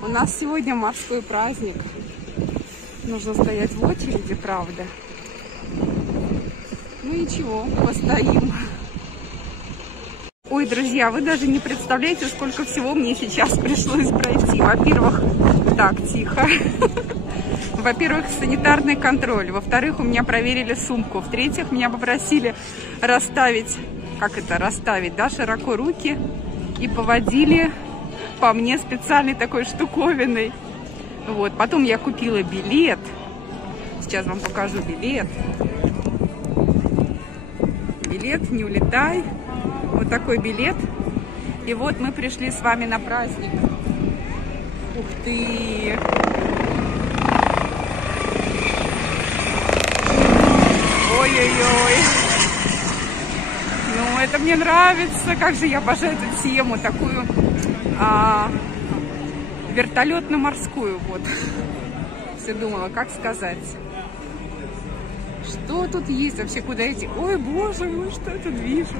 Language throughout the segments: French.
У нас сегодня морской праздник. Нужно стоять в очереди, правда. Ну ничего, постоим. Ой, друзья, вы даже не представляете, сколько всего мне сейчас пришлось пройти. Во-первых, так, тихо. Во-первых, санитарный контроль. Во-вторых, у меня проверили сумку. В-третьих, меня попросили расставить, да, широко руки. И поводили по мне специальной такой штуковиной. Вот, потом я купила билет. Сейчас вам покажу билет. Билет, не улетай. Вот такой билет. И вот мы пришли с вами на праздник. Ух ты! Ой-ой-ой! Ну, это мне нравится. Как же я обожаю эту тему, такую вертолетно-морскую. Вот. Все думала, как сказать. Что тут есть вообще, куда идти? Ой, боже мой, что я тут вижу?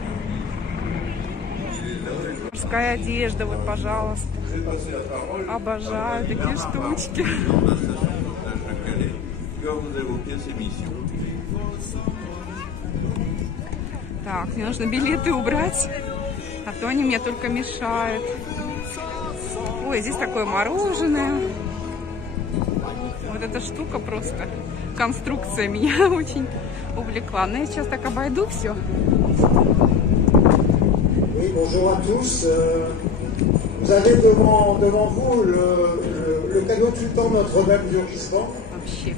Морская одежда, вот, пожалуйста. Обожаю такие штучки. Так, мне нужно билеты убрать, а то они мне только мешают. Ой, здесь такое мороженое. Вот эта штука просто, конструкция меня очень увлекла. Но я сейчас так обойду все. Oui, bonjour à tous. Vous avez devant vous le canot Titan Notre-Dame du Rugissement.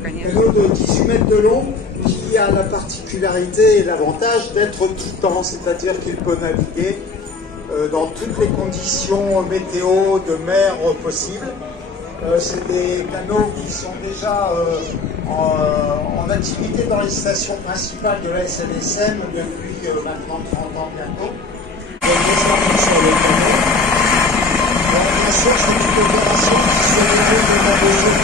Canot de 18 mètres de long qui a la particularité et l'avantage d'être Titan, c'est-à-dire qu'il peut naviguer dans toutes les conditions météo de mer possibles. C'est des canots qui sont déjà en activité dans les stations principales de la SNSM depuis maintenant 30 ans bientôt. Sur le canot. Bien sûr, c'est une opération qui se révèle de la maison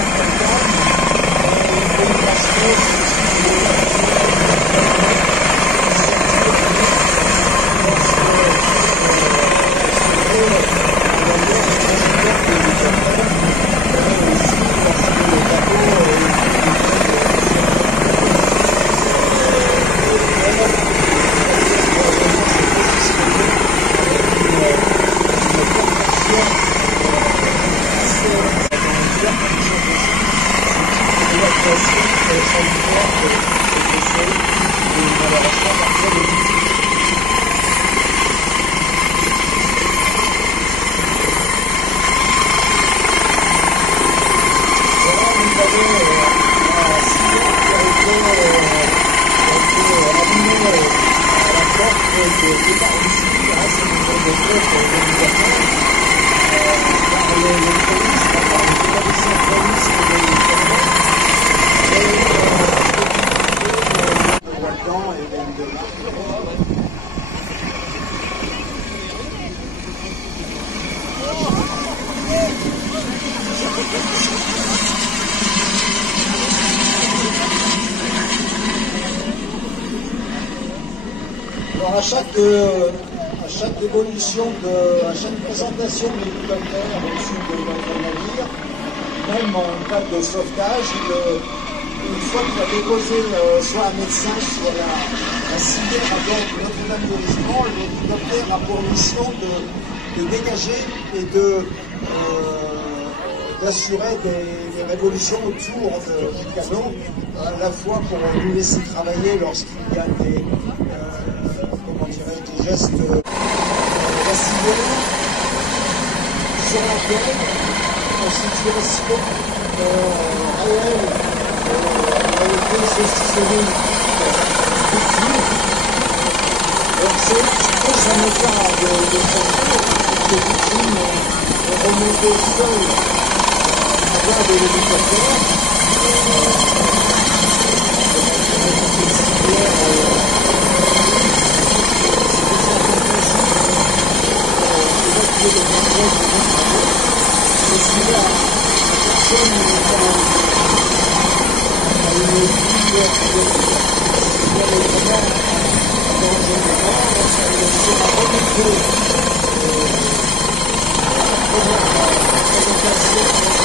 Alors à chaque évolution, à chaque présentation de l'hélicoptère au-dessus de notre navire, même en cas de sauvetage, une fois qu'il a déposé soit un médecin, soit la civière à bord de Notre-Dame de Rugissement, l'hélicoptère a pour mission de dégager et d'assurer des révolutions autour du canot, à la fois pour nous laisser travailler lorsqu'il y a des gestes vacillés sur la plaine, en situation réelle, avec des saucissonneries victimes. Donc c'est un état de santé que les victimes ont remonté seules à bord de l'hélicoptère. Présentation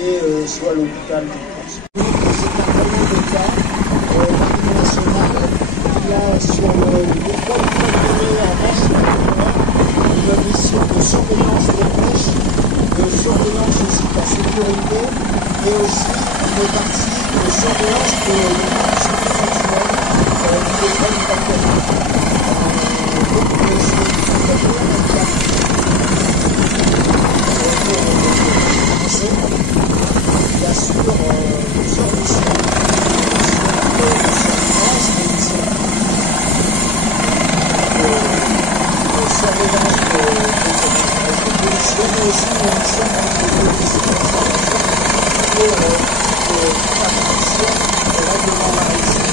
est soit l'hôpital de France. C'est un problème de cas, marine nationale, il y a sur le détroit du Pas-de-Calais en Manche une mission de surveillance des pêches, de surveillance aussi de la sécurité, et aussi une partie de surveillance de marche naturelle du détroit du Pas-de-Calais. Bien sûr, plusieurs missions de surveillance de policiers, mais aussi une mission de la protection des règlements maritimes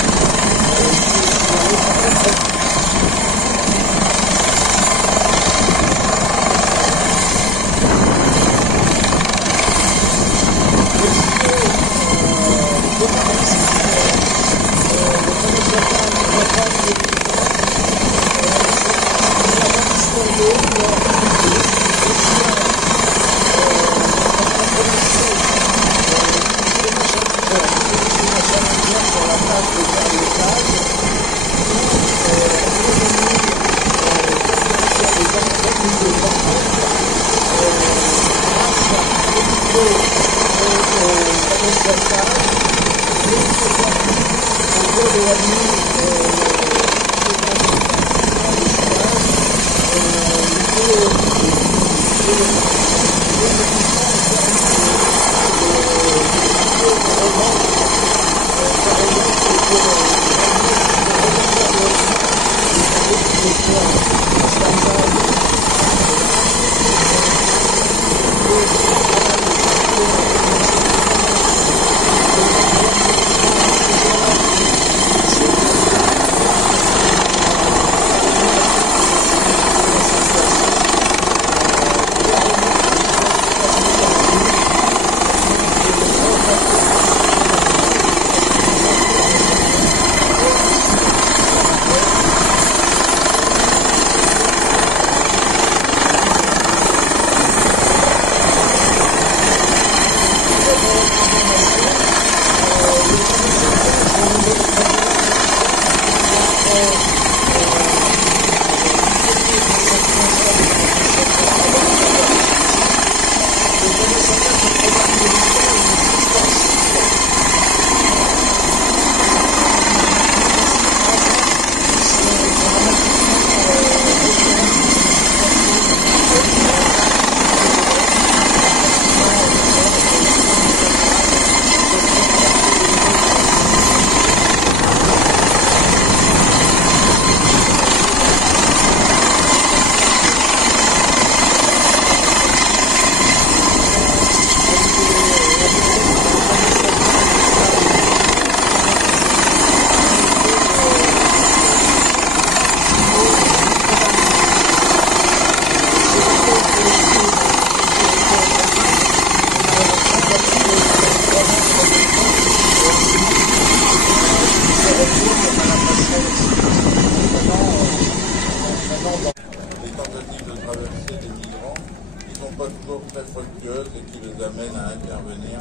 et qui les amène à intervenir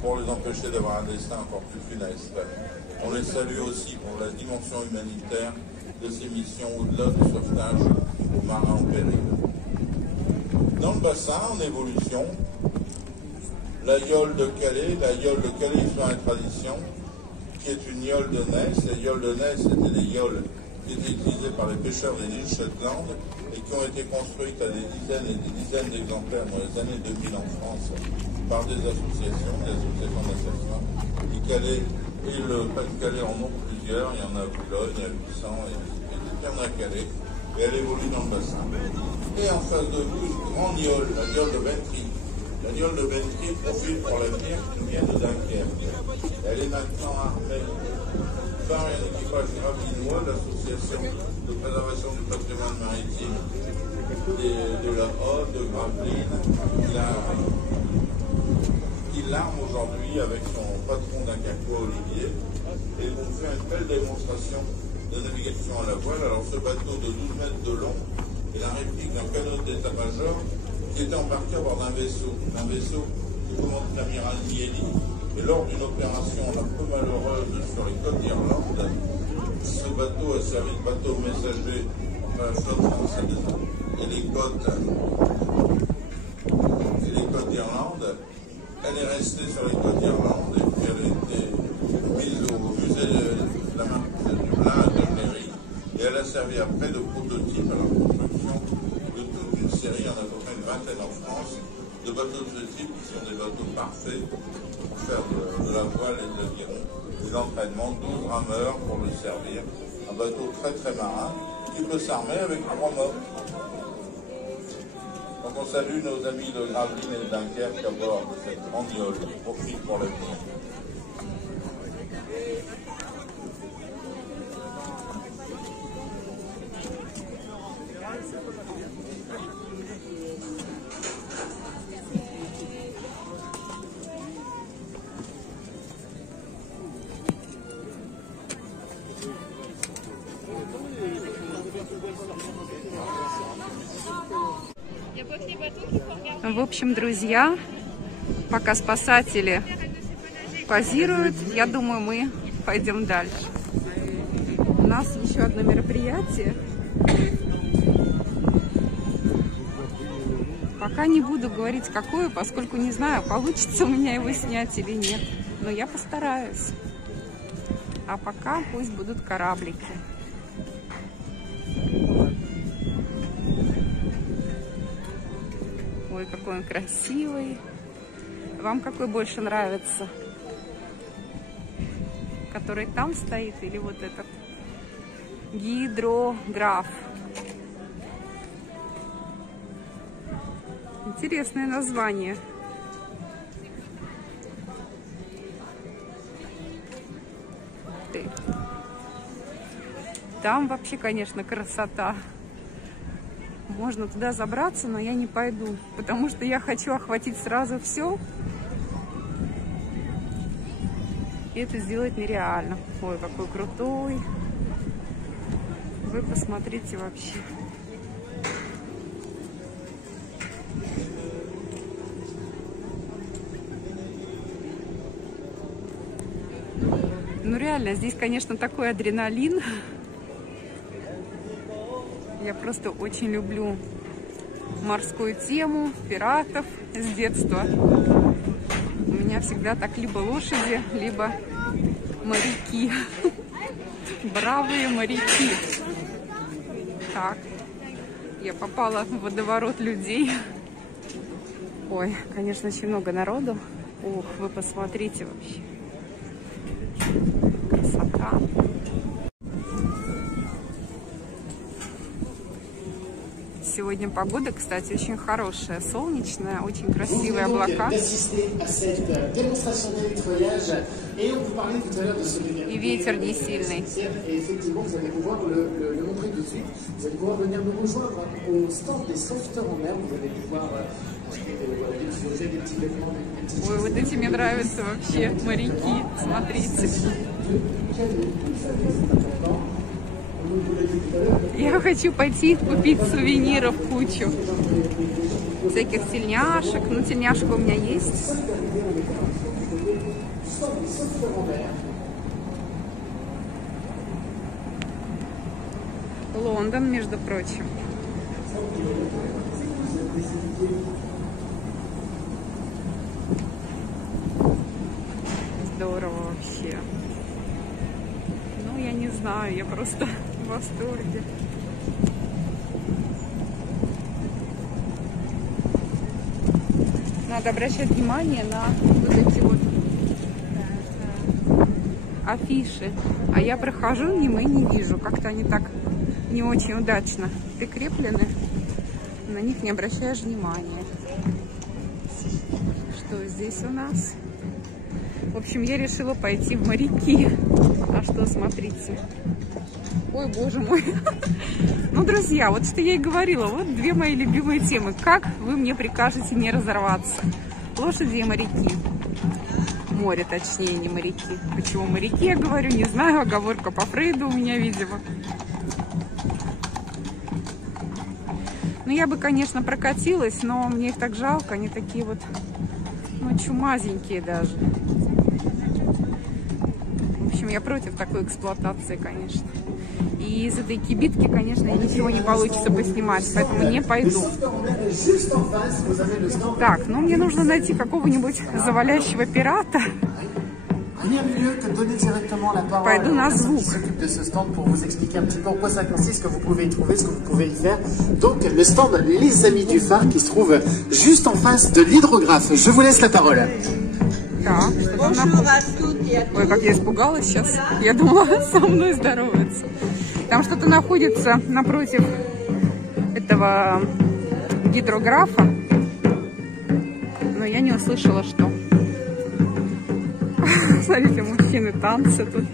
pour les empêcher d'avoir un destin encore plus funeste. On les salue aussi pour la dimension humanitaire de ces missions au-delà du sauvetage aux marins en péril. Dans le bassin, en évolution, la yole de Calais sur la tradition, qui est une yole de Ness. Les yoles de Ness étaient des yoles qui étaient utilisées par les pêcheurs des îles Shetland et qui ont été construites à des dizaines et des dizaines d'exemplaires dans les années 2000 en France par des associations d'assassins. Et le Pas-de-Calais en ont plusieurs, il y en a à Boulogne, à Buisson, et il y en a à Calais, et elle évolue dans le bassin. Et en face de vous, une grande yole, la yole de Bentry. La yole de Bentry profite pour l'avenir qui nous vient de Dunkerque. Elle est maintenant armée par un équipage grappinois de l'association de préservation du patrimoine maritime de la Haute, de Gravelines, qui l'arme aujourd'hui avec son patron d'Incacois, Olivier, et on fait une belle démonstration de navigation à la voile. Alors ce bateau de 12 mètres de long est la réplique d'un canot d'état-major qui était embarqué à bord d'un vaisseau commande l'amiral Mieli. Et lors d'une opération un peu malheureuse sur les côtes d'Irlande, ce bateau a servi de bateau messager enfin la flotte française et les côtes d'Irlande. Elle est restée sur les côtes d'Irlande et puis elle a été mise au musée de la marine du Blain de Méry. Et elle a servi après de prototype à la construction de toute une série, en à peu près une vingtaine en France, de bateaux de ce type qui sont des bateaux parfaits pour faire de la voile et de l'aviron. Des entraînements, 12 rameurs pour le servir. Un bateau très très marin qui peut s'armer avec 3 mâts. Donc on salue nos amis de Gravelines et de Dunkerque à bord de cette grande yole. Profite pour l'avenir. В общем, друзья, пока спасатели позируют, я думаю, мы пойдем дальше. У нас еще одно мероприятие. Пока не буду говорить, какое, поскольку не знаю, получится у меня его снять или нет. Но я постараюсь. А пока пусть будут кораблики. Ой, какой он красивый. Вам какой больше нравится? Который там стоит или вот этот? Гидрограф. Интересное название. Там вообще, конечно, красота. Можно туда забраться, но я не пойду, потому что я хочу охватить сразу все. И это сделать нереально. Ой, какой крутой. Вы посмотрите вообще. Ну реально, здесь, конечно, такой адреналин. Я просто очень люблю морскую тему, пиратов с детства. У меня всегда так либо лошади, либо моряки. Бравые моряки. Так, я попала в водоворот людей. Ой, конечно, очень много народу. Ух, вы посмотрите вообще. Красота. Сегодня погода, кстати, очень хорошая, солнечная, очень красивые облака. И ветер не сильный. Ой, вот эти мне нравятся вообще моряки, смотрите. Я хочу пойти купить сувениров кучу. Всяких тельняшек. Ну, тельняшка у меня есть. Лондон, между прочим. Здорово вообще. Ну, я не знаю, я просто в восторге. Надо обращать внимание на вот эти вот афиши. А я прохожу мимо и не вижу. Как-то они так не очень удачно прикреплены. На них не обращаешь внимания. Что здесь у нас? В общем, я решила пойти в моряки. А что, смотрите. Ой, боже мой. Ну, друзья, вот что я и говорила. Вот две мои любимые темы. Как вы мне прикажете не разорваться? Лошади и моряки. Море, точнее, не моряки. Почему моряки, я говорю, не знаю. Оговорка по Фрейду у меня, видимо. Ну, я бы, конечно, прокатилась, но мне их так жалко. Они такие вот Ну, чумазенькие даже. В общем, я против такой эксплуатации, конечно. И из этой кибитки, конечно, ничего не получится поснимать, поэтому не пойду. Так, ну мне нужно найти какого-нибудь завалящего пирата. Пойду на звук. Donc le stand Les Amis du Phare qui se trouve juste en face de l'hydrographe. Je vous laisse la parole. Так, ой, как я испугалась сейчас. Я думала, со мной здоровается. Там что-то находится напротив этого гидрографа, но я не услышала, что. Смотрите, мужчины, танцы тут.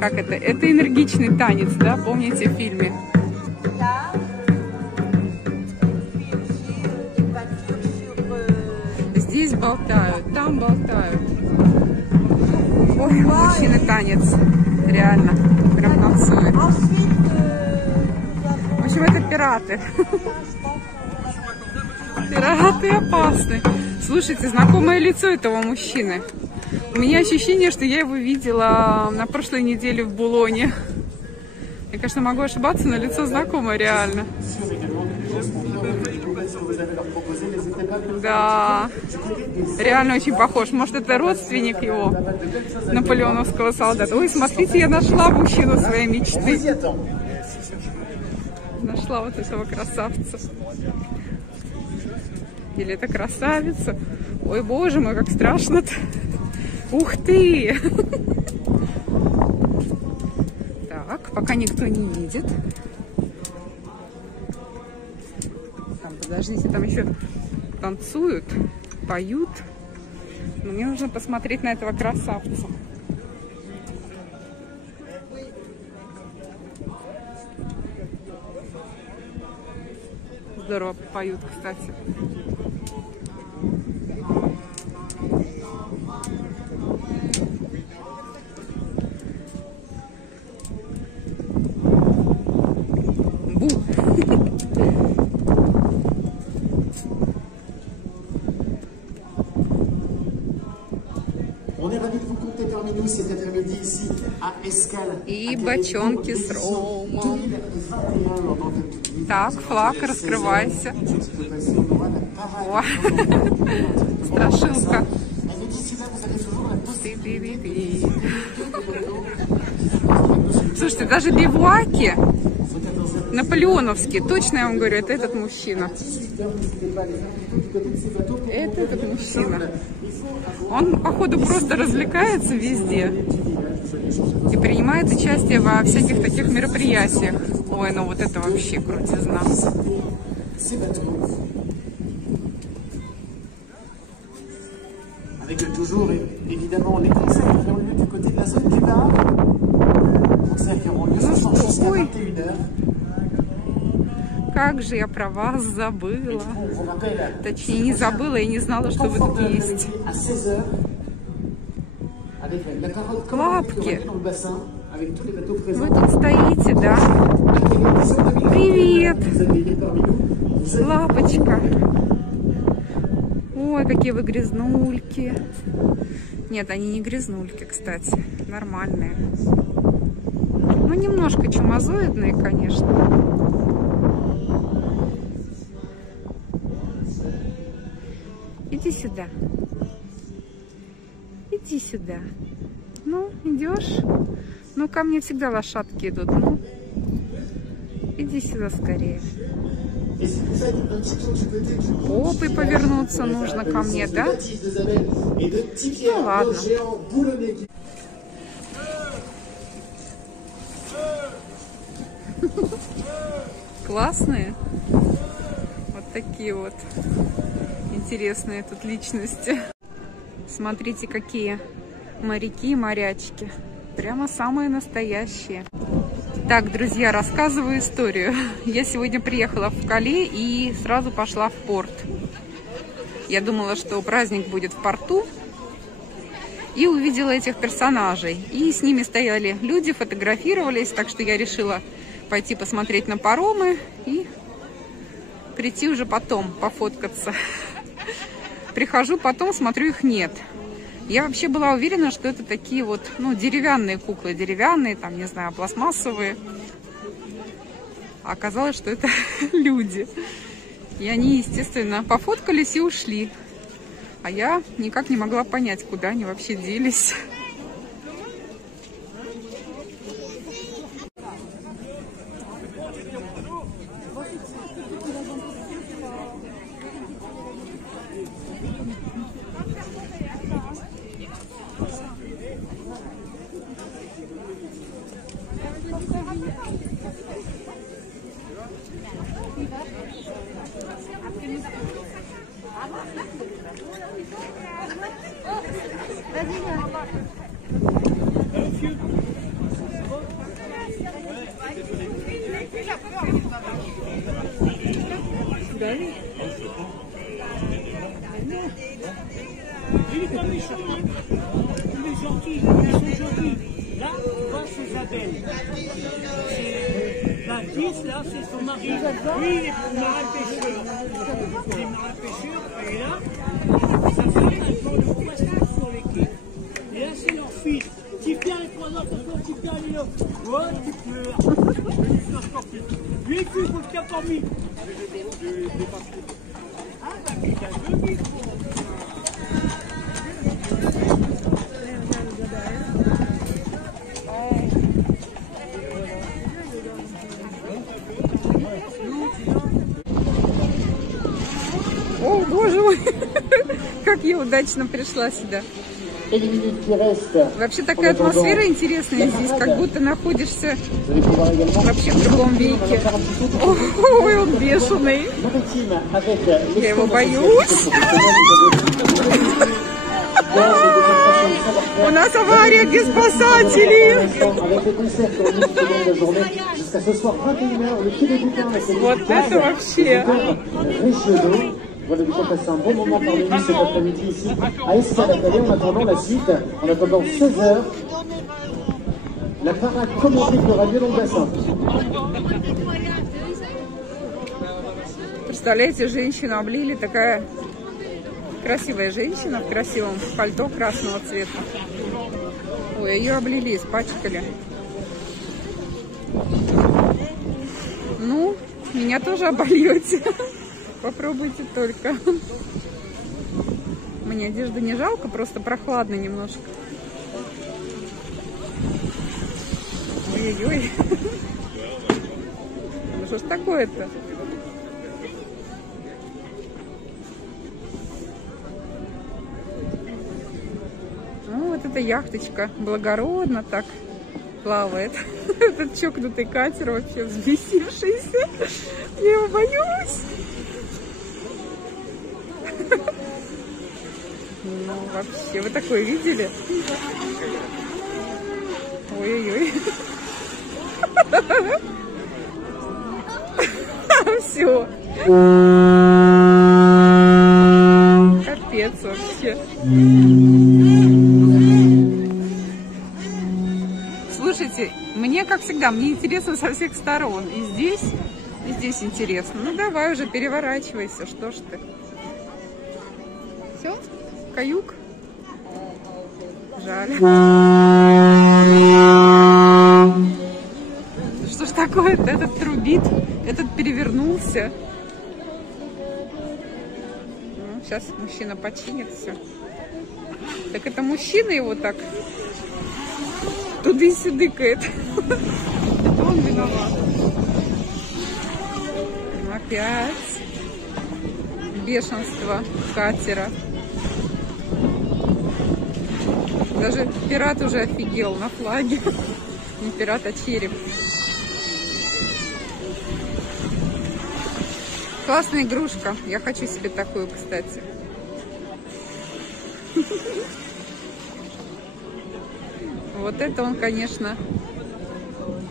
Как это? Это энергичный танец, да? Помните в фильме? Здесь болтают, там болтают. Ой, мужчины, танец. Реально. Прям танцует. В общем, это пираты. Пираты опасны. Слушайте, знакомое лицо этого мужчины. У меня ощущение, что я его видела на прошлой неделе в Булоне. Я, конечно, могу ошибаться, но лицо знакомое реально. Да, реально очень похож. Может, это родственник его, наполеоновского солдата. Ой, смотрите, я нашла мужчину своей мечты. Нашла вот этого красавца. Или это красавица? Ой, боже мой, как страшно-то. Ух ты! Так, пока никто не видит. Там, подождите, там еще танцуют, поют. Но мне нужно посмотреть на этого красавца. Здорово поют, кстати. Бу! И бочонки с ромом. Так, флаг, раскрывайся. О, страшилка. Слушайте, даже бивуаки наполеоновские, точно я вам говорю, это этот мужчина. Это этот мужчина. Он, походу, просто развлекается везде и принимает участие во всяких таких мероприятиях. Ой, ну вот это вообще крутизна. Avec toujours évidemment les concerts qui ont lieu du côté de la zone du bar. Concerts qui auront lieu ce soir jusqu'à 21h. Как же я про вас забыла. Точнее, не забыла и не знала, что вы тут есть. Лапки. Вы тут стоите, да? Привет! Лапочка. Ой, какие вы грязнульки. Нет, они не грязнульки, кстати. Нормальные. Ну, немножко чумазоидные, конечно. Иди сюда. Иди сюда. Ну, идешь? Ну, ко мне всегда лошадки идут. Ну, иди сюда скорее. Оп, и повернуться нужно ко мне, да? Ну, ладно. Классные. Вот такие вот интересные тут личности. Смотрите, какие моряки и морячки. Прямо самые настоящие. Так, друзья, рассказываю историю. Я сегодня приехала в Кале и сразу пошла в порт. Я думала, что праздник будет в порту. И увидела этих персонажей. И с ними стояли люди, фотографировались. Так что я решила пойти посмотреть на паромы и прийти уже потом пофоткаться. Прихожу потом, смотрю, их нет. Я вообще была уверена, что это такие вот, ну, деревянные куклы. Деревянные, там, не знаю, пластмассовые. А оказалось, что это люди. И они, естественно, пофоткались и ушли. А я никак не могла понять, куда они вообще делись. Il est pas méchant. Il est gentil. Ils sont gentils. Là, tu vois, c'est Isabelle. La fille, là, c'est son mari. Lui, il est marin-pêcheur. Il est marin-pêcheur. Et là, sa femme, elle prend le poisson sur les quais. Et là, c'est leur fils. Tu viens les 3 ans, tu viens les là. Ouais, tu pleures. Lui, il faut le cap en mis. Ah, bah, il a 2 micros. О, боже мой! Как я удачно пришла сюда. Вообще такая атмосфера интересная здесь, как будто находишься вообще в другом веке. Ой, он бешеный. Я его боюсь. У нас авария, где спасатели. Вот это вообще. Voilà, du coup, passer un bon moment parmi nous cet après-midi ici à Escalade-Calais en attendant la suite, en attendant 16h, la parade commentée de Radio Long-Bassin. Представляете, женщину облили, такая красивая женщина в красивом пальто красного цвета. Ой, ее облили, испачкали. Ну, меня тоже обольете. Попробуйте только. Мне одежду не жалко, просто прохладно немножко. Ой-ой-ой. Ну что ж такое-то? Ну, вот эта яхточка благородно так плавает. Этот чокнутый катер вообще взбесившийся. Я его боюсь. Ну, вообще, вы такое видели? Ой-ой-ой. Все. Капец вообще. Слушайте, мне, как всегда, мне интересно со всех сторон. И здесь интересно. Ну, давай уже переворачивайся, что ж ты. Все? Каюк? Жаль. Что ж такое-то? Этот трубит, этот перевернулся. Ну, сейчас мужчина починит все. Так это мужчина его так туды-сюдыкает. Это он виноват. Опять бешенство катера. Даже пират уже офигел на флаге. Не пират, а череп. Классная игрушка. Я хочу себе такую, кстати. Вот это он, конечно,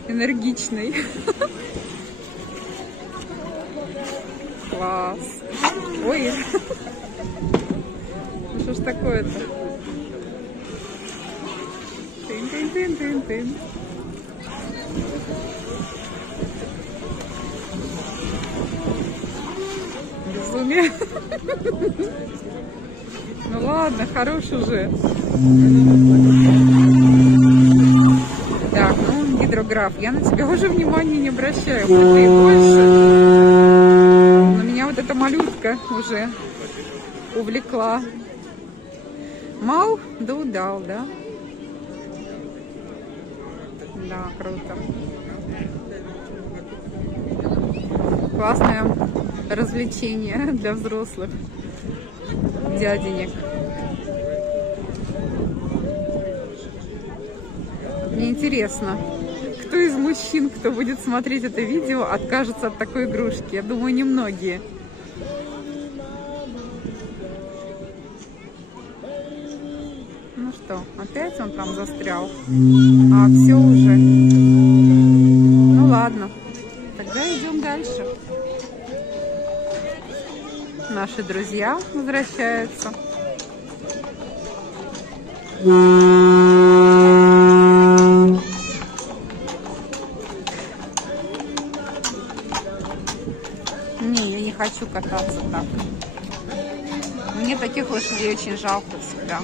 энергичный. Класс. Ой. Ну что ж такое-то? Тын-тын-тын-тын-тын. Безумие. Ну ладно, хорош уже. Так, ну, гидрограф, я на тебя уже внимания не обращаю, хоть ты и больше. Но меня вот эта малютка уже увлекла. Мал, да удал, да? Да, круто. Классное развлечение для взрослых дяденек. Мне интересно, кто из мужчин, кто будет смотреть это видео, откажется от такой игрушки? Я думаю, немногие. Ну что, опять он там застрял? А, все уже. Ну ладно, тогда идем дальше. Наши друзья возвращаются. Не, я не хочу кататься так. Мне таких лошадей очень жалко всегда.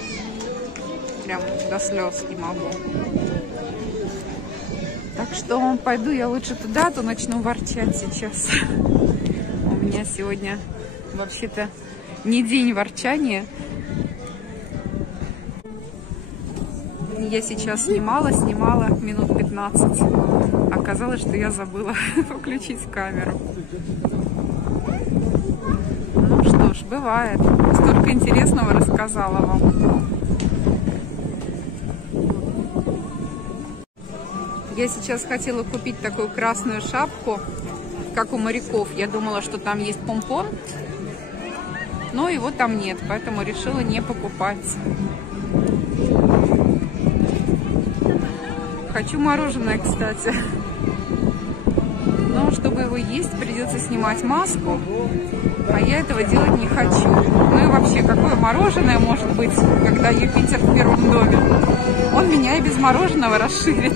Прям до слез не могу. Так что пойду я лучше туда, а то начну ворчать сейчас. У меня сегодня вообще-то не день ворчания. Я сейчас снимала минут 15. Оказалось, что я забыла включить камеру. Ну что ж, бывает. Столько интересного рассказала вам. Я сейчас хотела купить такую красную шапку, как у моряков. Я думала, что там есть помпон, но его там нет, поэтому решила не покупать. Хочу мороженое, кстати. Но чтобы его есть, придется снимать маску, а я этого делать не хочу. Ну и вообще, какое мороженое может быть, когда Юпитер в первом доме? Он меня и без мороженого расширит.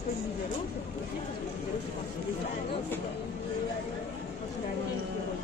pas une vélo, c'est possible parce que le vélo c'est parti des quand il a allé quand il a appelé, ça marche.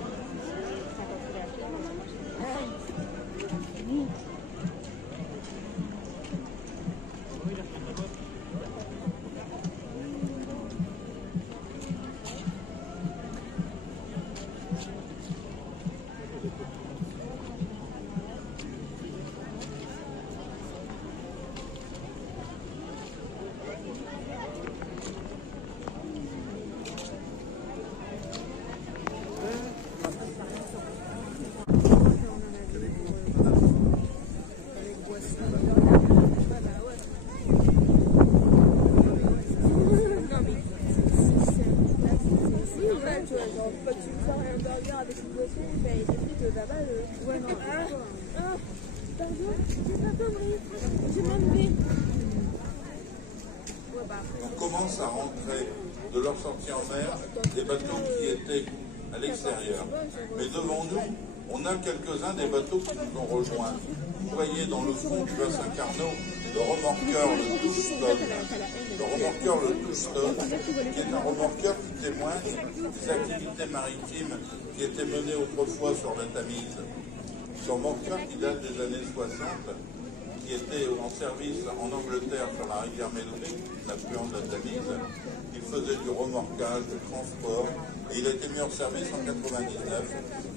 On commence à rentrer de leur sortie en mer des bateaux qui étaient à l'extérieur. Mais devant nous, on a quelques-uns des bateaux qui nous ont rejoints. Vous voyez dans le fond du bassin Carnot le remorqueur, le Touchstone. Le remorqueur, le Touchstone, qui est un remorqueur qui témoigne des activités maritimes qui étaient menées autrefois sur la Tamise. Ce remorqueur qui date des années 60, qui était en service en Angleterre sur la rivière Médorique, l'affluent de la Tamise. Il faisait du remorquage, du transport, et il a été mis en service en 1999.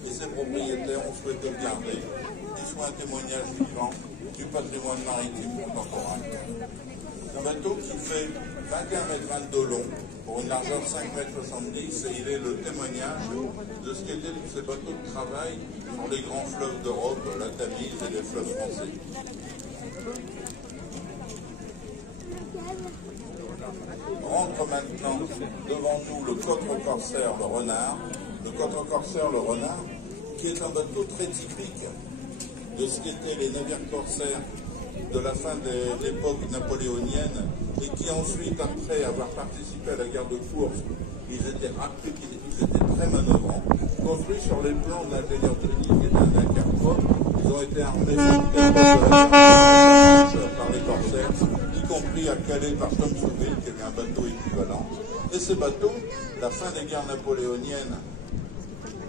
Et ses propriétaires ont souhaité le garder, qu'il soit un témoignage vivant du patrimoine maritime contemporain. Un bateau qui fait 21,20 m de long, pour une largeur de 5,70 m, et il est le témoignage de ce qu'étaient tous ces bateaux de travail sur les grands fleuves d'Europe, la Tamise et les fleuves français. Rentre maintenant devant nous le Cotre-Corsaire, le Renard. Le Cotre-Corsaire, le Renard, qui est un bateau très typique de ce qu'étaient les navires corsaires de la fin de l'époque napoléonienne et qui ensuite, après avoir participé à la guerre de course, ils étaient rapides, ils étaient très manœuvrants, construits sur les plans de l'ingénieur Denis qui était un Dunkerque. Ils ont été armés par les corsaires, y compris à Calais par Tom Souville, qui avait un bateau équivalent. Et ces bateaux, la fin des guerres napoléoniennes,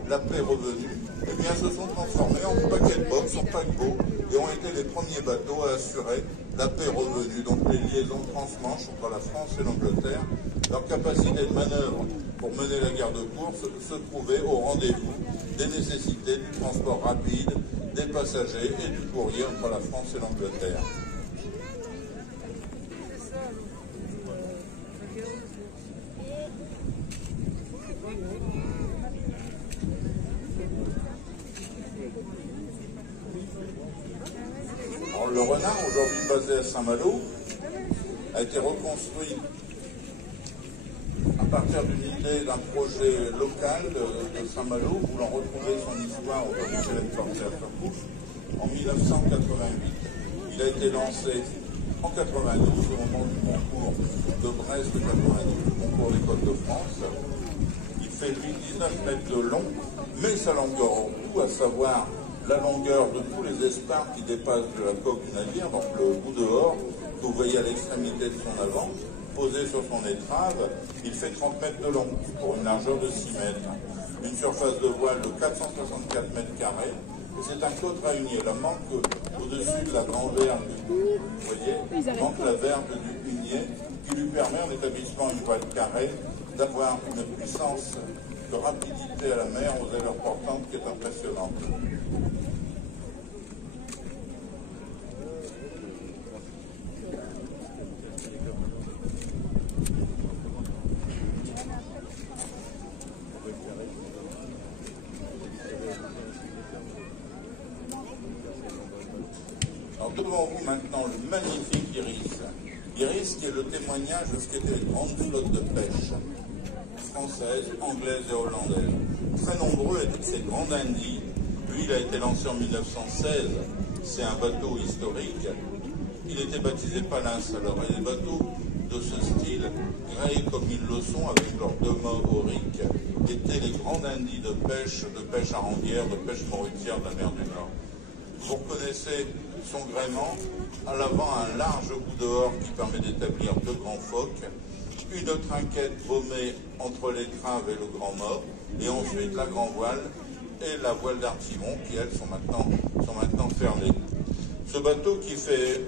la paix revenue, eh bien, se sont transformés en paquet-box, en paquebot, et ont été les premiers bateaux à assurer la paix revenue. Donc les liaisons transmanche entre la France et l'Angleterre, leur capacité de manœuvre pour mener la guerre de course se trouvait au rendez-vous des nécessités du transport rapide, des passagers et du courrier entre la France et l'Angleterre. Alors, le Renard, aujourd'hui basé à Saint-Malo, a été reconstruit à partir d'une idée d'un projet local de Saint-Malo, voulant retrouver son histoire au cours du célèbre corsaire Surcouche, en 1988. Il a été lancé en 92, au moment du concours de Brest 92, du concours d'école de France. Il fait lui 19 mètres de long, mais sa longueur en tout, à savoir la longueur de tous les espars qui dépassent de la coque du navire, donc le bout dehors, que vous voyez à l'extrémité de son avant, posé sur son étrave, il fait 30 mètres de long, pour une largeur de 6 mètres. Une surface de voile de 464 mètres carrés, et c'est un côte réunier. La manque au-dessus de la grande vergue, vous voyez, manque la vergue du hunier, qui lui permet, en établissant une voile carrée, d'avoir une puissance de rapidité à la mer aux allures portantes qui est impressionnante. Alors devant vous maintenant le magnifique Iris. Iris qui est le témoignage de ce qu'étaient les grandes flottes de pêche françaises, anglaises et hollandaises. Très nombreux étaient ces grands dandys. Lui, il a été lancé en 1916. C'est un bateau historique. Il était baptisé Pallas. Alors, et les bateaux de ce style, gréés comme ils le sont, avec leurs deux mâts auriques, étaient les grands dandys de pêche haranguière, de pêche morutière de la mer du Nord. Vous reconnaissez son gréement, à l'avant un large bout dehors qui permet d'établir deux grands phoques, une trinquette baumée entre l'étrave et le grand mât, et ensuite la grand voile et la voile d'artimon qui, elles, sont maintenant fermées. Ce bateau qui fait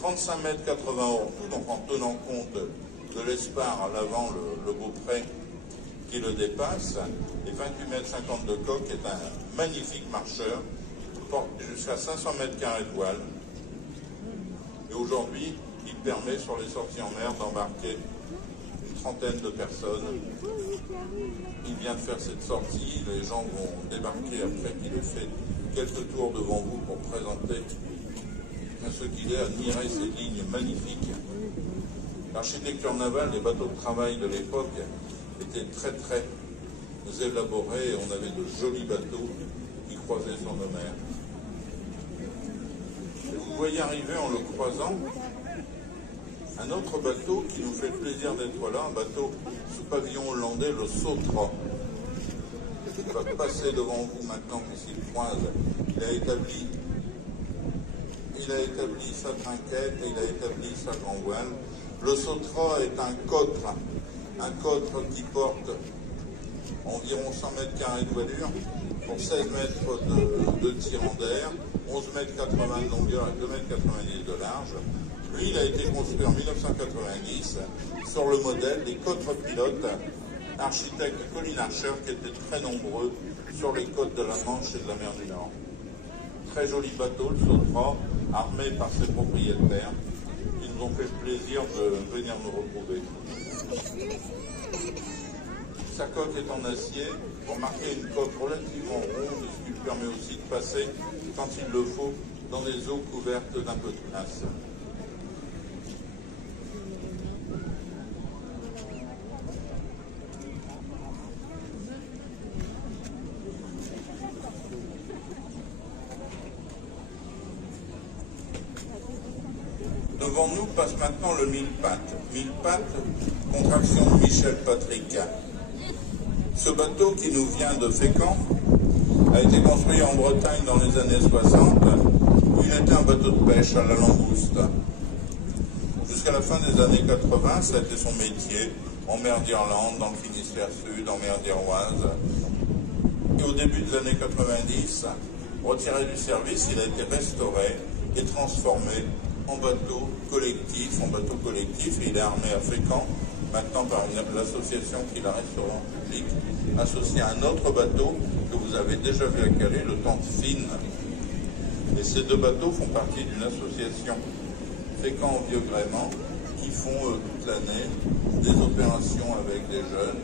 35 mètres 80 hors tout, donc en tenant compte de l'espar à l'avant, le Beaupré qui le dépasse, et 28 mètres 50 de coque, est un magnifique marcheur, porte jusqu'à 500 mètres carrés de voile. Et aujourd'hui, il permet sur les sorties en mer d'embarquer une trentaine de personnes. Il vient de faire cette sortie, les gens vont débarquer après qu'il ait fait quelques tours devant vous pour présenter ce qu'il est, admirer ces lignes magnifiques. L'architecture navale des bateaux de travail de l'époque était très très élaborée, et on avait de jolis bateaux qui croisaient sur nos mers. Et vous voyez arriver en le croisant un autre bateau qui nous fait le plaisir d'être là, un bateau sous pavillon hollandais, le Sautra. Il va passer devant vous maintenant puisqu'il croise. Il a établi sa trinquette et il a établi sa grand voile. Le Sautra est un cotre qui porte environ 100 mètres carrés de voilure pour 16 mètres de tirant d'air, 11 mètres 80 de longueur et 2 mètres 90 de large. Lui, il a été construit en 1990 sur le modèle des cotres pilotes architectes Colin Archer qui étaient très nombreux sur les côtes de la Manche et de la mer du Nord. Très joli bateau, le Sautra, armé par ses propriétaires, qui nous ont fait le plaisir de venir nous retrouver. Sa coque est en acier pour marquer une coque relativement ronde, ce qui lui permet aussi de passer, quand il le faut, dans des eaux couvertes d'un peu de glace. Devant nous passe maintenant le Mille-Pattes. Mille-Pattes, contraction de Michel Patrick. Ce bateau qui nous vient de Fécamp a été construit en Bretagne dans les années 60, où il était un bateau de pêche à la langouste. Jusqu'à la fin des années 80, ça a été son métier, en mer d'Irlande, dans le Finistère Sud, en mer d'Iroise. Et au début des années 90, retiré du service, il a été restauré et transformé en bateau collectif, et il est armé à Fécamp, maintenant par l'association qui la restaurant public, associé à un autre bateau que vous avez déjà vu à Calais, le Tente Fine. Et ces deux bateaux font partie d'une association Fécamp Vieux Gréement qui font toute l'année des opérations avec des jeunes,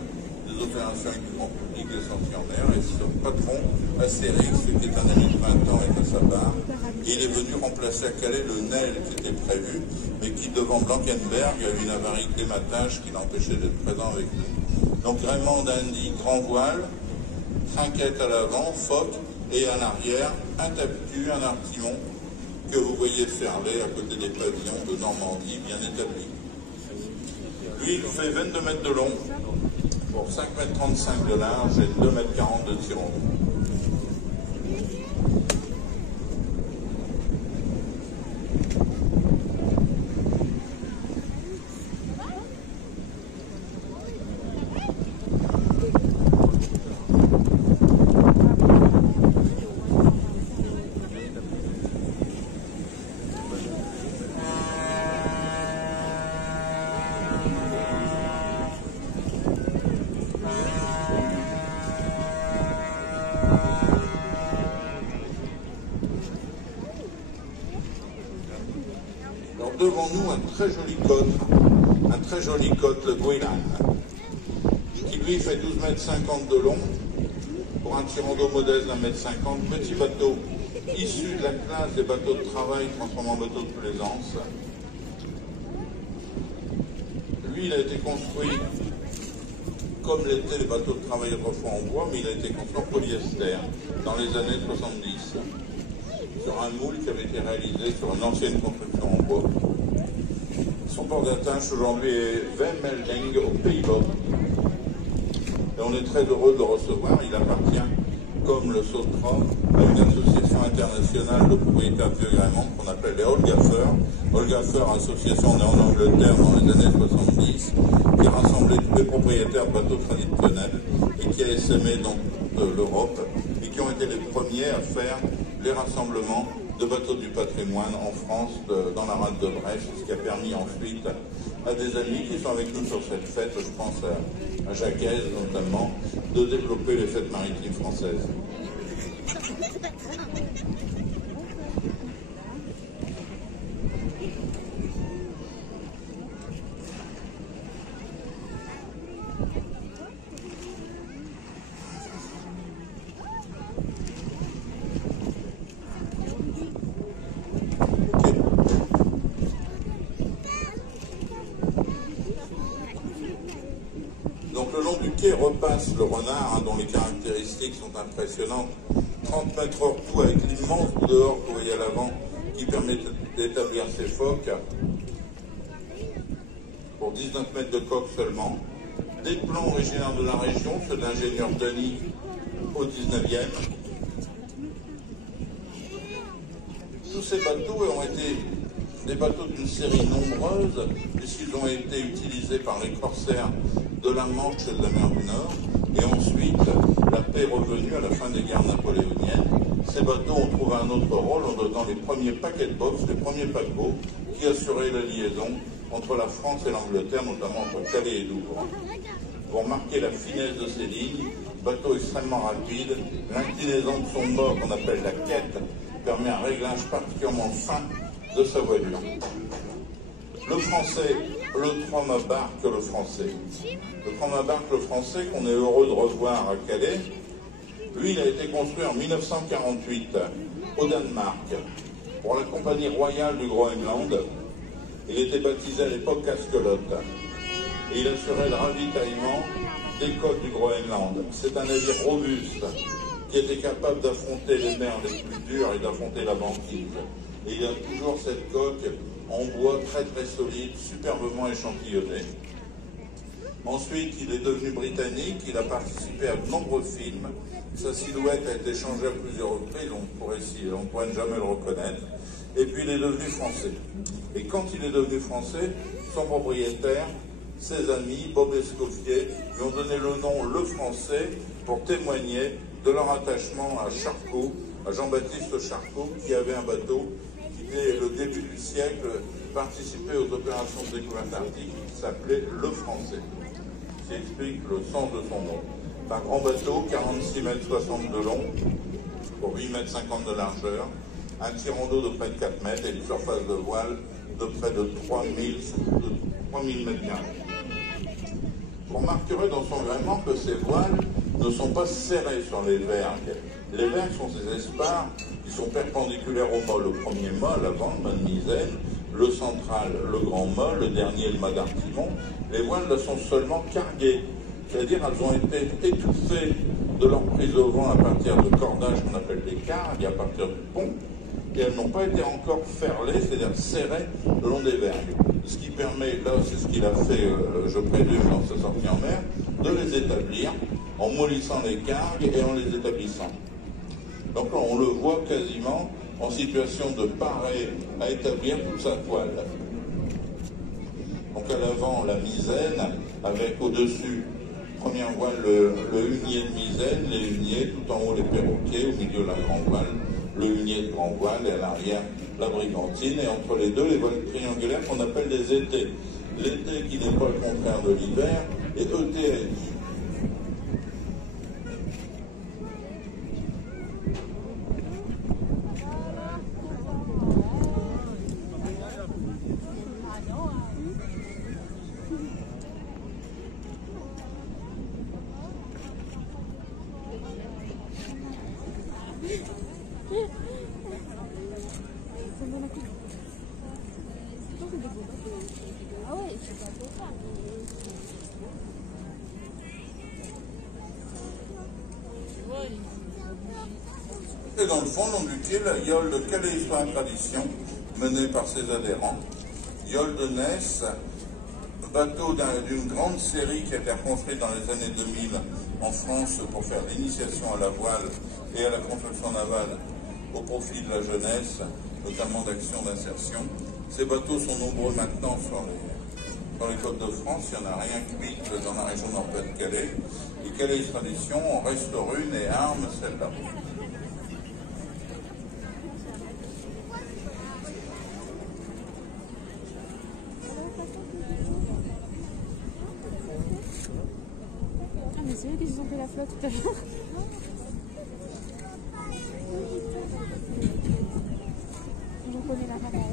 des opérations avec du grand public, des sorties en mer, et son patron, Astérix, qui est un ami de 20 ans, est à sa barre. Il est venu remplacer à Calais le Nel qui était prévu, mais qui, devant Blankenberg, a eu une avarie de dématage qui l'empêchait d'être présent avec nous. Donc Gréement d'Indy, grand voile, trinquette à l'avant, phoque, et à l'arrière, un tapitu, un artimon, que vous voyez ferler à côté des pavillons de Normandie bien établis. Lui, il fait 22 mètres de long, pour 5 mètres 35 de large et 2 mètres 40 de tirant. Devant nous un très joli cotre, le Guélan, qui lui fait 12 mètres 50 de long pour un tirant d'eau modeste d'1 mètre 50, petit bateau issu de la classe des bateaux de travail transformés en bateaux de plaisance. Lui, il a été construit comme l'étaient les bateaux de travail autrefois en bois, mais il a été construit en polyester dans les années 70, sur un moule qui avait été réalisé sur une ancienne construction en bois. Son port d'attache aujourd'hui est Wemmelding aux Pays-Bas. Et on est très heureux de le recevoir. Il appartient comme le Sautra, à une association internationale de propriétaires de vieux gréements qu'on appelle les Holgaffer. Holgaffer, association née en Angleterre dans les années 70, qui rassemblait tous les propriétaires de bateaux traditionnels et qui a essaimé donc l'Europe et qui ont été les premiers à faire les rassemblements de bateaux du patrimoine en France, dans la rade de Brest, ce qui a permis ensuite à des amis qui sont avec nous sur cette fête, je pense à Jacques notamment, de développer les fêtes maritimes françaises. Donc le long du quai repasse le renard, dont les caractéristiques sont impressionnantes. 30 mètres hors tout avec l'immense bout dehors que vous voyez à l'avant qui permet d'établir ces phoques pour 19 mètres de coque seulement. Des plans originaires de la région, ceux de l'ingénieur Denis au 19e. Tous ces bateaux ont été des bateaux d'une série nombreuse, puisqu'ils ont été utilisés par les corsaires de la Manche et de la mer du Nord, et ensuite la paix est revenue à la fin des guerres napoléoniennes. Ces bateaux ont trouvé un autre rôle en donnant les premiers paquets de box, les premiers paquebots qui assuraient la liaison entre la France et l'Angleterre, notamment entre Calais et Douvres. Pour marquer la finesse de ces lignes, bateau extrêmement rapide, l'inclinaison de son bord qu'on appelle la quête permet un réglage particulièrement fin de sa voilure. Le français, le Trommabarque le français. Le Trommabarque le français qu'on est heureux de revoir à Calais, lui il a été construit en 1948 au Danemark pour la compagnie royale du Groenland. Il était baptisé à l'époque Casquelotte et il assurait le ravitaillement des côtes du Groenland. C'est un navire robuste qui était capable d'affronter les mers les plus dures et d'affronter la banquise. Et il a toujours cette coque en bois très très solide, superbement échantillonnée. Ensuite, il est devenu britannique, il a participé à de nombreux films. Sa silhouette a été changée à plusieurs reprises, on ne pourrait jamais le reconnaître. Et puis il est devenu français. Et quand il est devenu français, son propriétaire, ses amis, Bob Escoffier, lui ont donné le nom Le Français pour témoigner de leur attachement à Charcot, à Jean-Baptiste Charcot, qui avait un bateau qui, dès le début du siècle, participait aux opérations de découverte arctique qui s'appelait Le Français. Ce qui explique le sens de son nom. C'est un grand bateau, 46,60 mètres de long, pour 8,50 mètres de largeur, un tirant d'eau de près de 4 mètres et une surface de voile de près de 3000 mètres carrés. Vous remarquerez dans son gréement que ces voiles ne sont pas serrées sur les vergues. Les vergues sont ces espars qui sont perpendiculaires au mât. Le premier mât, l'avant, le mât de misaine, le central, le grand mât, le dernier, le mât d'artimon. Les voiles là sont seulement carguées, c'est-à-dire elles ont été étouffées de leur prise au vent à partir de cordages qu'on appelle des cargues, à partir du pont, et elles n'ont pas été encore ferlées, c'est-à-dire serrées le long des vergues. Ce qui permet, là c'est ce qu'il a fait, je présume, dans sa sortie en mer, de les établir en mollissant les cargues et en les établissant. Donc là on le voit quasiment en situation de parer à établir toute sa toile. Donc à l'avant la misaine, avec au-dessus, première voile, le hunier de misaine, les huniers, tout en haut les perroquets, au milieu la grand voile, le hunier de grand voile, et à l'arrière la brigantine, et entre les deux les voiles triangulaires qu'on appelle des étés. L'été qui n'est pas le contraire de l'hiver, et ETS. Et dans le fond, long du quai, la Yole de Calais Histoire et Tradition, menée par ses adhérents. Yole de Ness, bateau d'une grande série qui a été reconstruite dans les années 2000 en France pour faire l'initiation à la voile et à la construction navale au profit de la jeunesse, notamment d'actions d'insertion. Ces bateaux sont nombreux maintenant sur les côtes de France. Il n'y en a rien que 8 dans la région Nord-Pas-de-Calais. Et Calais Tradition en restaure une et arme celle-là. Ah mais c'est eux qui se sont fait la flotte tout à l'heure. J'en connais la maman.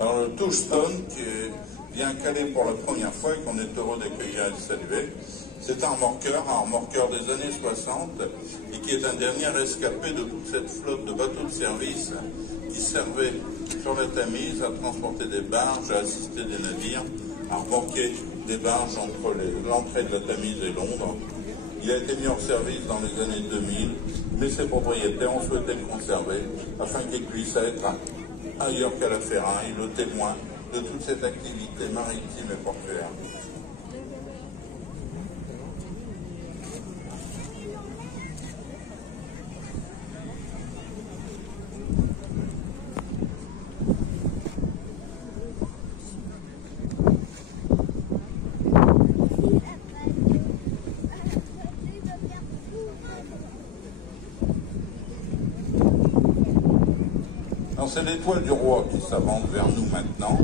Alors le Touchstone, qui vient à Calais pour la première fois et qu'on est heureux d'accueillir et de saluer, c'est un remorqueur des années 60 et qui est un dernier rescapé de toute cette flotte de bateaux de service qui servait sur la Tamise à transporter des barges, à assister des navires, à remorquer des barges entre l'entrée de la Tamise et Londres. Il a été mis hors service dans les années 2000, mais ses propriétaires ont souhaité le conserver afin qu'il puisse être ailleurs qu'à la Ferraille, le témoin de toute cette activité maritime et portuaire. C'est l'Étoile du Roi qui s'avance vers nous maintenant.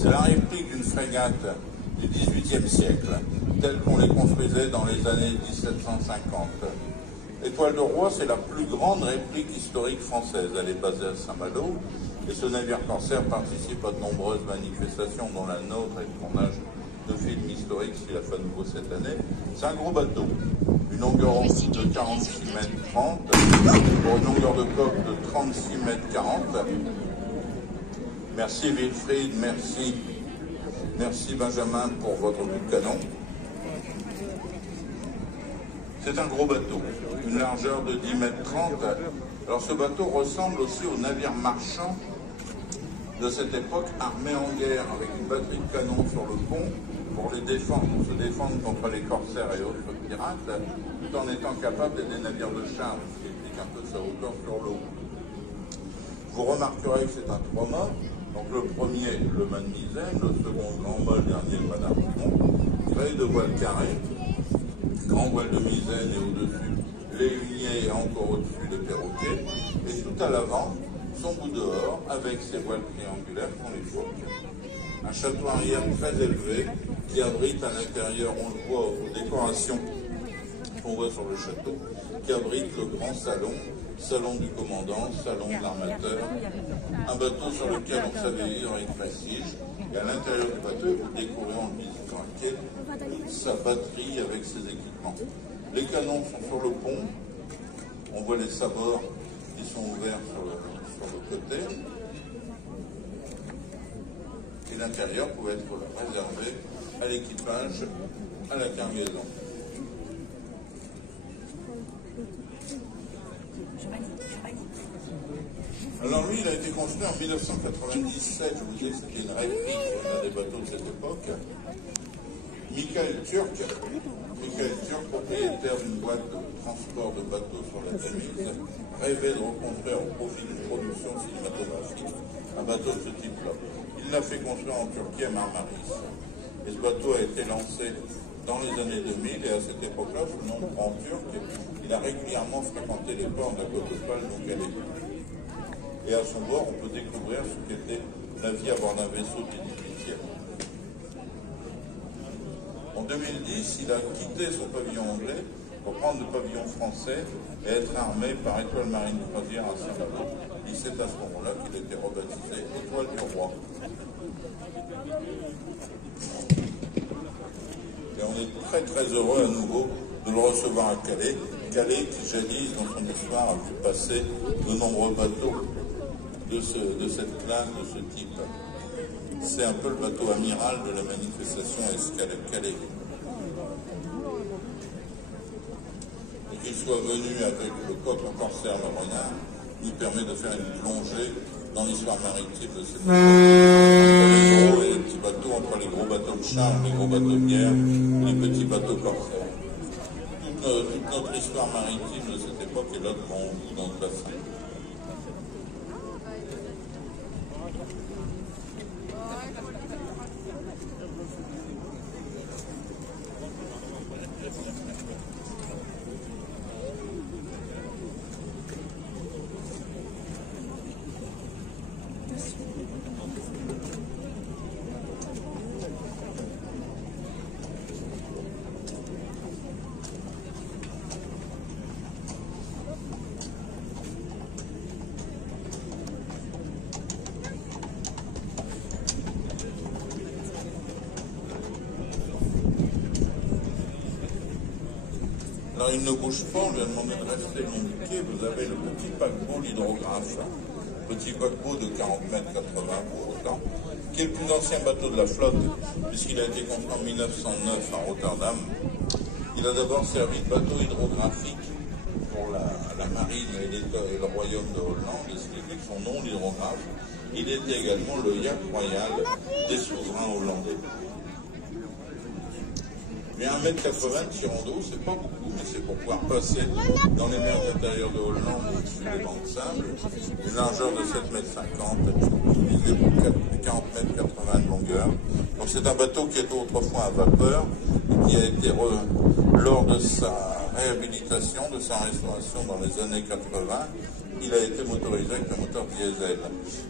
C'est la réplique d'une frégate du XVIIIe siècle, telle qu'on les construisait dans les années 1750. L'Étoile du Roi, c'est la plus grande réplique historique française. Elle est basée à Saint-Malo et ce navire corsaire participe à de nombreuses manifestations, dont la nôtre et le tournage de films historiques s'il a fait nouveau cette année. C'est un gros bateau, une longueur de 46 mètres 30, pour une longueur de coque de 36 mètres 40. Merci Wilfried, merci Benjamin pour votre coup de canon. C'est un gros bateau, une largeur de 10 mètres 30. Alors ce bateau ressemble aussi aux navires marchands de cette époque, armés en guerre avec une batterie de canons sur le pont pour se défendre contre les corsaires et autres pirates, tout en étant capable d'aider des navires de charge, ce qui explique un peu sa hauteur sur l'eau. Vous remarquerez que c'est un 3-mâts, donc le premier, le mât de misaine, le second, grand mât, le dernier, le mât d'artimon, créé de voiles carrées, grand voile de misaine et au-dessus, les huniers et encore au-dessus les perroquets, et tout à l'avant, son bout dehors, avec ses voiles triangulaires qu'on les fourque. Un château arrière très élevé qui abrite à l'intérieur, on le voit aux décorations qu'on voit sur le château, qui abrite le grand salon, salon du commandant, salon de l'armateur, un bateau sur lequel on savait vivre avec prestige, et à l'intérieur du bateau, vous découvrez en le visitant à quai sa batterie avec ses équipements. Les canons sont sur le pont, on voit les sabords qui sont ouverts sur le côté, et l'intérieur pouvait être réservé à l'équipage, à la cargaison. Alors lui, il a été construit en 1997, je vous disais que c'était une réplique des bateaux de cette époque. Michael Turk, propriétaire d'une boîte de transport de bateaux sur la Tamise, rêvait de reconstruire au profit d'une production cinématographique un bateau de ce type-là. Il l'a fait construire en Turquie à Marmaris. Et ce bateau a été lancé dans les années 2000, et à cette époque-là, sous le nom de Grand Turc, il a régulièrement fréquenté les ports de la côte d'Opale, donc elle est. Et à son bord, on peut découvrir ce qu'était la vie à bord d'un vaisseau du XVIIIe. En 2010, il a quitté son pavillon anglais pour prendre le pavillon français et être armé par Étoile Marine Croisière à Saint-Malo. Et c'est à ce moment-là qu'il a été rebaptisé Étoile du Roi. Et on est très très heureux à nouveau de le recevoir à Calais, Calais qui jadis, dans son histoire, a vu passer de nombreux bateaux de cette classe, de ce type. C'est un peu le bateau amiral de la manifestation Escale-Calais. Et qu'il soit venu avec le coq en corsaire le renard, nous permet de faire une plongée dans l'histoire maritime de cette époque. Entre les gros et les petits bateaux, entre les gros bateaux de charge, les gros bateaux de guerre et les petits bateaux corsaires. Toute notre histoire maritime de cette époque est là devant vous dans le bassin. Alors il ne bouge pas, on lui a demandé de rester le long du quai. Vous avez le petit paquebot, l'hydrographe, petit paquebot de 40 mètres 80 pour autant, qui est le plus ancien bateau de la flotte, puisqu'il a été construit en 1909 à Rotterdam. Il a d'abord servi de bateau hydrographique pour la marine et le royaume de Hollande, et ce qui fait son nom, l'hydrographe. Il était également le yacht royal des souverains hollandais. Mais 1,80 m de tirant d'eau, c'est pas beaucoup, mais c'est pour pouvoir passer dans les mers intérieures de Hollande au-dessus des bancs de sable. Une largeur de 7,50 m, divisé pour 40 m 80 de longueur. Donc c'est un bateau qui était autrefois à vapeur et qui a été, lors de sa réhabilitation, de sa restauration dans les années 80, il a été motorisé avec un moteur diesel.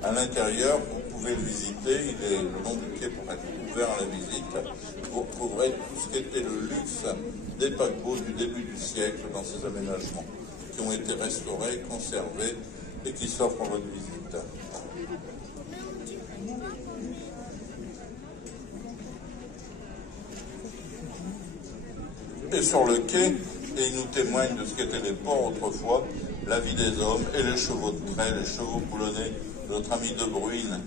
À l'intérieur, vous pouvez le visiter, il est le long du quai pour être ouvert à la visite. Vous retrouverez tout ce qui était le luxe des paquebots du début du siècle dans ces aménagements, qui ont été restaurés, conservés et qui s'offrent à votre visite. Et sur le quai, et il nous témoigne de ce qu'étaient les ports autrefois, la vie des hommes et les chevaux de trait, les chevaux boulonnés de notre ami De Bruyne,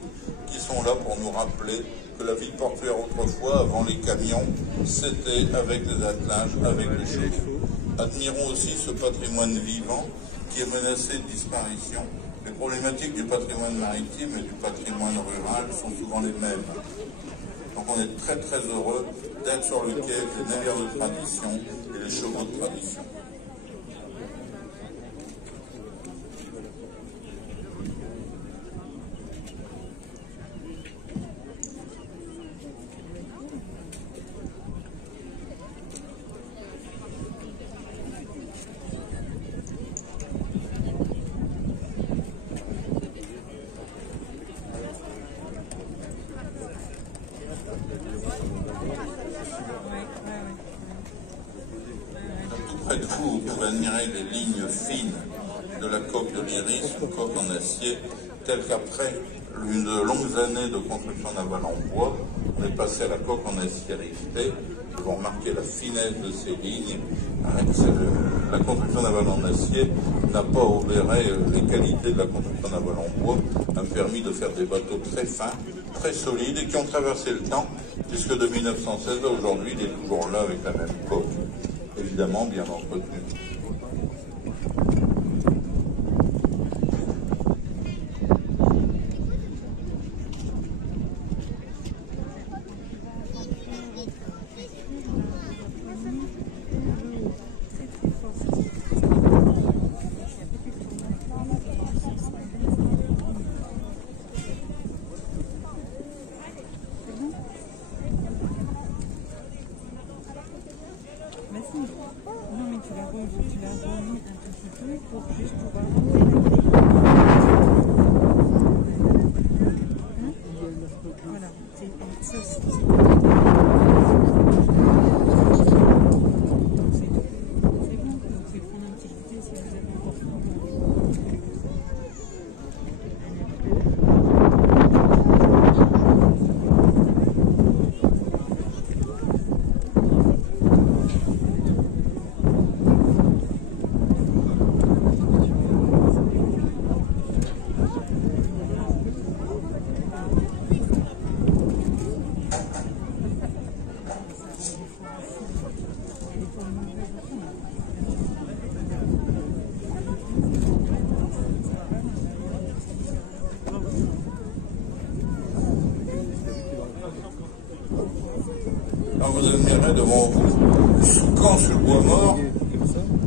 qui sont là pour nous rappeler que la vie portuaire autrefois, avant les camions, c'était avec les attelages, avec les chevaux. Admirons aussi ce patrimoine vivant qui est menacé de disparition. Les problématiques du patrimoine maritime et du patrimoine rural sont souvent les mêmes. Donc on est très très heureux d'être sur le quai avec les navires de tradition et les chevaux de tradition. Près de vous, vous pouvez admirer les lignes fines de la coque de l'Iris, une coque en acier, telle qu'après une de longues années de construction navale en bois, on est passé à la coque en acier rifté. Vous remarquez la finesse de ces lignes. La construction navale en acier n'a pas obéré les qualités de la construction navale en bois, a permis de faire des bateaux très fins, très solides et qui ont traversé le temps, puisque de 1916 à aujourd'hui, il est toujours là avec la même coque. Évidemment bien entretenu. Non mais tu la revois. vous admirez devant vous, sous camp sur le bois mort,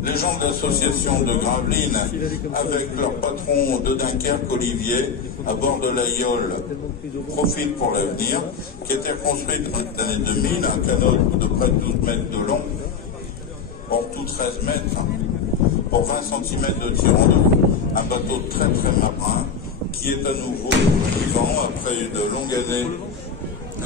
les gens de l'association de Gravelines, avec leur patron de Dunkerque, Olivier, à bord de la Yole, Profite pour l'avenir, qui a été reconstruit dans l'année 2000, un canot de près de 12 mètres de long, pour tout 13 mètres, pour 20 cm de tirant d'eau, un bateau très marin, qui est à nouveau vivant après de longues années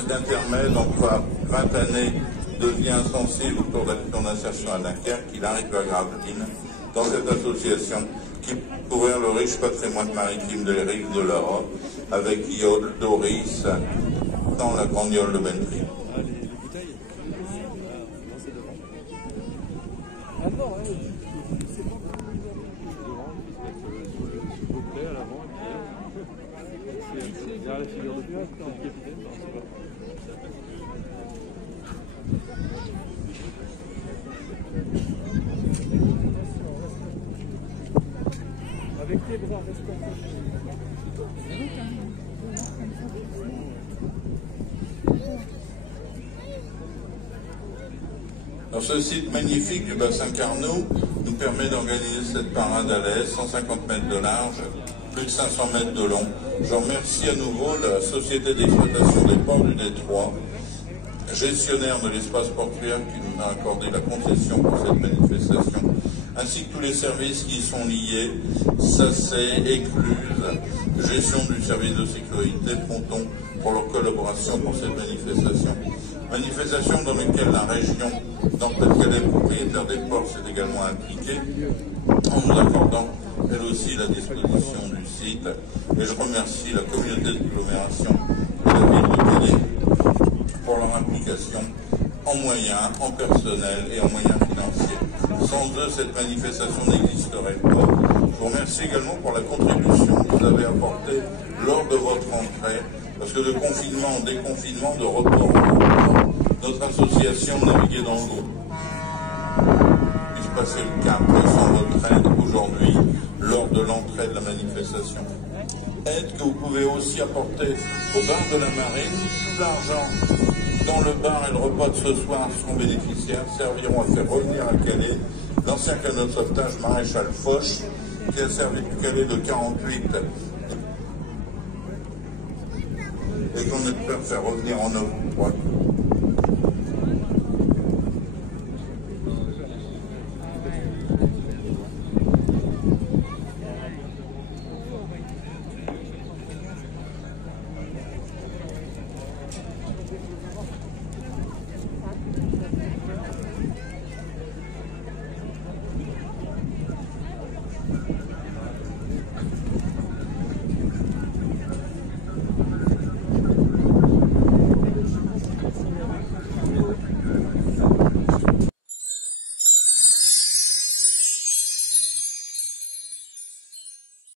d'intermède, entre 20 années de vie insensible autour de l'action d'insertion à Dunkerque. Il arrive à Gravelines, dans cette association qui couvre le riche patrimoine maritime des rives de l'Europe, avec Yole, Doris, dans la grande Yole de Bentry. Avec tes bras respectés. Alors, ce site magnifique du bassin Carnot nous permet d'organiser cette parade à l'aise, 150 mètres de large, plus de 500 mètres de long. Je remercie à nouveau la Société d'exploitation des ports du Détroit, gestionnaire de l'espace portuaire qui nous a accordé la concession pour cette manifestation, ainsi que tous les services qui y sont liés, SACE, Écluse, gestion du service de sécurité, Ponton, pour leur collaboration pour cette manifestation. Manifestation dans laquelle la région d'Empêche-Calais, propriétaire des ports, s'est également impliquée, en nous accordant elle aussi la disposition du site. Et je remercie la communauté d'agglomération de la ville de Calais pour leur implication en moyens, en personnel et en moyens financiers. Sans eux, cette manifestation n'existerait pas. Je vous remercie également pour la contribution que vous avez apportée lors de votre entrée, parce que de confinement en déconfinement, de report en report, notre association naviguait dans l'eau. Puis-je passer le cap sans votre aide aujourd'hui, lors de l'entrée de la manifestation. Aide que vous pouvez aussi apporter au bar de la Marine. Tout l'argent dans le bar et le repas de ce soir seront bénéficiaires, serviront à faire revenir à Calais l'ancien canot de sauvetage Maréchal Foch, qui a servi du Calais de 48 et qu'on espère faire revenir en œuvre.